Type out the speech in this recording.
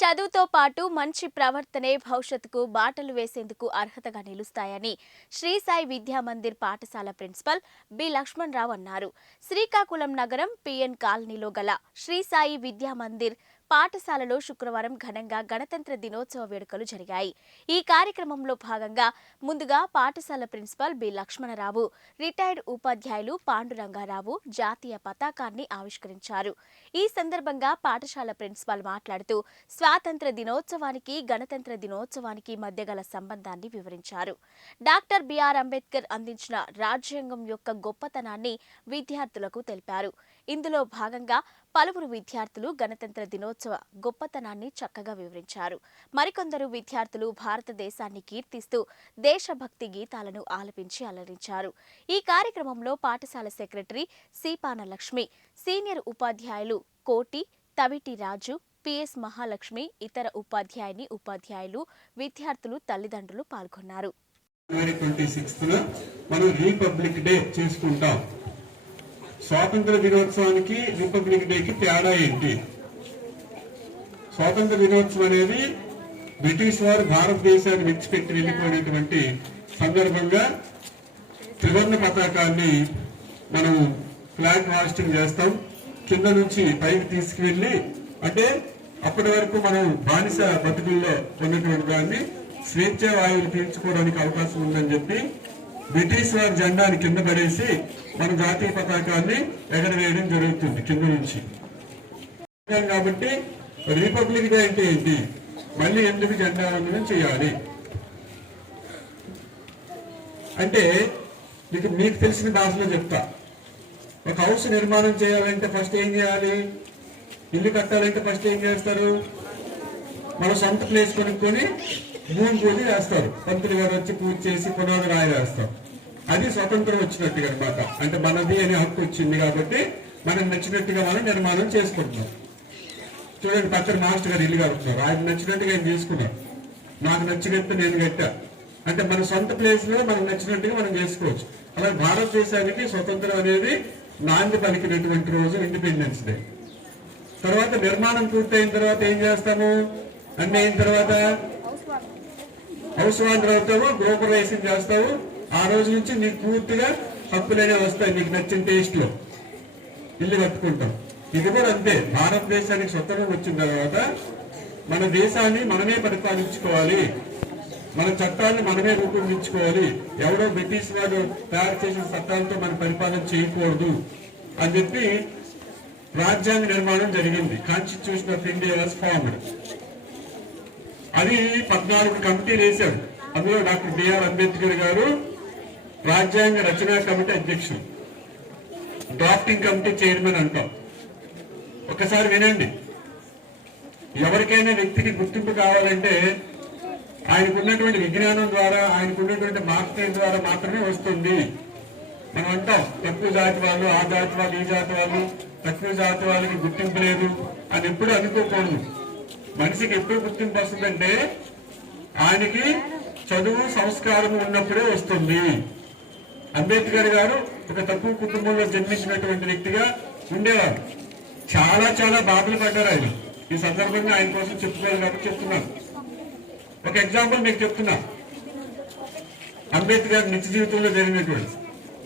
చదువుతో పాటు మంచి ప్రవర్తనే భవిష్యత్తుకు బాటలు వేసేందుకు అర్హతగా నిలుస్తాయని శ్రీ సాయి విద్యా మందిర్ పాఠశాల ప్రిన్సిపల్ బి లక్ష్మణరావు అన్నారు. శ్రీకాకుళం నగరం పిఎన్ కాలనీలో గల శ్రీ సాయి విద్యా మందిర్ పాఠశాలలో శుక్రవారం ఘనంగా గణతంత్ర దినోత్సవ వేడుకలు జరిగాయి. ఈ కార్యక్రమంలో భాగంగా ముందుగా పాఠశాల ప్రిన్సిపల్ బి లక్ష్మణరావు, రిటైర్డ్ ఉపాధ్యాయులు పాండురంగారావు జాతీయ పతాకాన్ని ఆవిష్కరించారు. ఈ సందర్భంగా పాఠశాల ప్రిన్సిపల్ మాట్లాడుతూ స్వాతంత్ర దినోత్సవానికి గణతంత్ర దినోత్సవానికి మధ్య గల సంబంధాన్ని వివరించారు. డాక్టర్ బిఆర్ అంబేద్కర్ అందించిన రాజ్యాంగం యొక్క గొప్పతనాన్ని విద్యార్థులకు తెలిపారు. ఇందులో భాగంగా పలువురు విద్యార్థులు గణతంత్ర దినోత్సవ గొప్పతనాన్ని చక్కగా వివరించారు. మరికొందరు విద్యార్థులు భారతదేశాన్ని కీర్తిస్తూ దేశభక్తి గీతాలను ఆలపించి అలరించారు. ఈ కార్యక్రమంలో పాఠశాల సెక్రటరీ సీపాన లక్ష్మి, సీనియర్ ఉపాధ్యాయులు కోటి, తవిటి రాజు, పిఎస్ మహాలక్ష్మి, ఇతర ఉపాధ్యాయులు, విద్యార్థులు, తల్లిదండ్రులు పాల్గొన్నారు. స్వాతంత్ర దినోత్సవానికి రిపబ్లిక్ డేకి తేడా ఏంటి? స్వాతంత్ర దినోత్సవం అనేది బ్రిటిష్ వారు భారతదేశాన్ని విడిచిపెట్టి వెళ్ళిపోయినటువంటి సందర్భంగా త్రివర్ణ పతాకాన్ని మనం ఫ్లాగ్ హాస్టింగ్ చేస్తాం. కింద నుంచి పైకి తీసుకువెళ్ళి, అంటే అప్పటి వరకు మనం బానిస బతుకుల్లో ఉన్నటువంటి దాన్ని స్వేచ్ఛా వాయువులు పీల్చుకోవడానికి అవకాశం ఉందని చెప్పి బ్రిటిష్ వారి జెండాని కింద పడేసి మన జాతీయ పతాకాన్ని ఎగరవేయడం జరుగుతుంది కింద నుంచి. కాబట్టి రిపబ్లిక్ డే అంటే ఏంటి, మళ్ళీ ఎందుకు జెండా వందనం చేయాలి అంటే మీకు తెలిసిన భాషలో చెప్తా. ఒక హౌస్ నిర్మాణం చేయాలంటే ఫస్ట్ ఏం చేయాలి? ఇల్లు కట్టాలంటే ఫస్ట్ ఏం చేస్తారు? మన సొంత ప్లేస్ కొనుక్కొని భూమి పూజ చేస్తారు. పంతులు గారు వచ్చి పూజ చేసి పునాది రాయి వేస్తారు. అది స్వతంత్రం వచ్చినట్టుగా అనమాట. అంటే మనది అనే హక్కు వచ్చింది కాబట్టి మనం నచ్చినట్టుగా మనం నిర్మాణం చేసుకుంటున్నాం. చూడండి, పక్కన మాస్టర్ గారు ఇల్లు కడుతున్నారు. ఆయన నచ్చినట్టుగా ఆయన చేసుకున్నారు. నాకు నచ్చినట్టు నేను కట్టా. అంటే మన సొంత ప్లేస్ లో మనకు నచ్చినట్టుగా మనం చేసుకోవచ్చు. అలాగే భారతదేశానికి స్వతంత్రం అనేది నాంది పలికినటువంటి రోజు ఇండిపెండెన్స్ డే. తర్వాత నిర్మాణం పూర్తయిన తర్వాత ఏం చేస్తాము? అన్ని అయిన తర్వాత హౌస్ వాండర్ అవుతావు, గృహప్రవేశం చేస్తావు. ఆ రోజు నుంచి నీకు పూర్తిగా హక్కులనే వస్తాయి. నీకు నచ్చిన టేస్ట్ లో ఇల్లు కట్టుకుంటాం. ఇది కూడా అంతే. భారతదేశానికి స్వతంత్రం వచ్చిన తర్వాత మన దేశాన్ని మనమే పరిపాలించుకోవాలి, మన చట్టాన్ని మనమే రూపొందించుకోవాలి. ఎవడో బ్రిటిష్ వాడు తయారు చేసిన చట్టాలతో మనం పరిపాలన చేయకూడదు అని చెప్పి రాజ్యాంగ నిర్మాణం జరిగింది. Constitution of India was formed. అది 14 కమిటీలు వేశాడు. అందులో డాక్టర్ బిఆర్ అంబేద్కర్ గారు రాజ్యాంగ రచనా కమిటీ అధ్యక్షుడు, డ్రాఫ్టింగ్ కమిటీ చైర్మన్ అంటాం. ఒకసారి వినండి. ఎవరికైనా వ్యక్తికి గుర్తింపు కావాలంటే ఆయనకున్నటువంటి విజ్ఞానం ద్వారా, ఆయనకున్నటువంటి మార్కెటింగ్ ద్వారా మాత్రమే వస్తుంది. మనం అంటాం తక్కువ జాతి వాళ్ళు, ఆ జాతి వాళ్ళు, ఈ జాతి వాళ్ళు, తక్కువ జాతి వాళ్ళకి గుర్తింపు లేదు అని ఎప్పుడు అనుకోకూడదు. మనిషికి ఎప్పుడు గుర్తింపు వస్తుందంటే ఆయనకి చదువు, సంస్కారం ఉన్నప్పుడే వస్తుంది. అంబేద్కర్ గారు ఒక తక్కువ కుటుంబంలో జన్మించినటువంటి వ్యక్తిగా ఉండేవారు. చాలా చాలా బాధలు పడ్డారు ఆయన. ఈ సందర్భంగా ఆయన కోసం చెప్పుకోవాలి కాబట్టి చెప్తున్నాను. ఒక ఎగ్జాంపుల్ మీకు చెప్తున్నా. అంబేద్కర్ నిత్య జీవితంలో జరిగినటువంటి